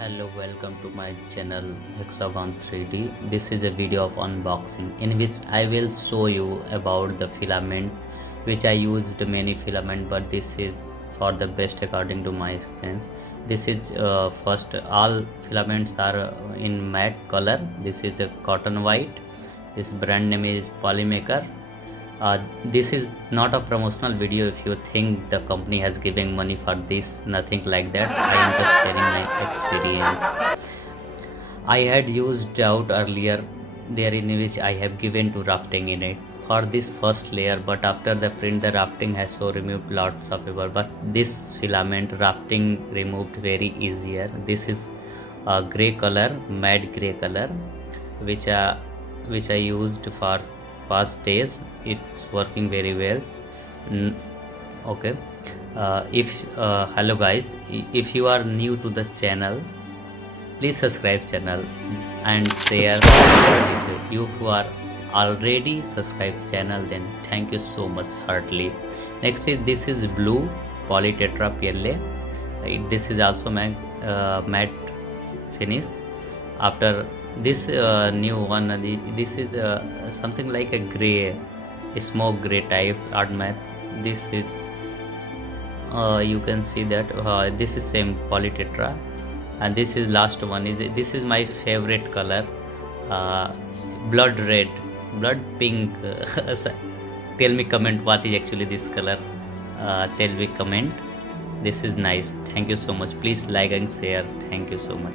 Hello, welcome to my channel Hexagon 3D. This is a video of unboxing in which I will show you about the filament, which I used many filament, but this is for the best according to my experience. This is first, all filaments are in matte color. This is a cotton white. This brand name is Polymaker. This is not a promotional video. If you think the company has giving money for this, nothing like that. I am just sharing my experience. I had used out earlier there in which I have given to rafting in it for this first layer, but after the print the rafting has so removed lots of paper, but this filament rafting removed very easier. This is a gray color, matte gray color, which I used for past days. It's working very well. Okay. If Hello guys, if you are new to the channel, please subscribe channel and share. If you are already subscribed channel, then thank you so much heartily. Next is this is blue poly tetra PLA. This is also matte finish. After this new one, this is something like a gray, a smoke gray type art matte. This is you can see that this is same poly tetra, and this is last one. This is my favorite color, blood red, blood pink. Tell me comment what is actually this color. Tell me comment. This is nice. Thank you so much. Please like and share. Thank you so much.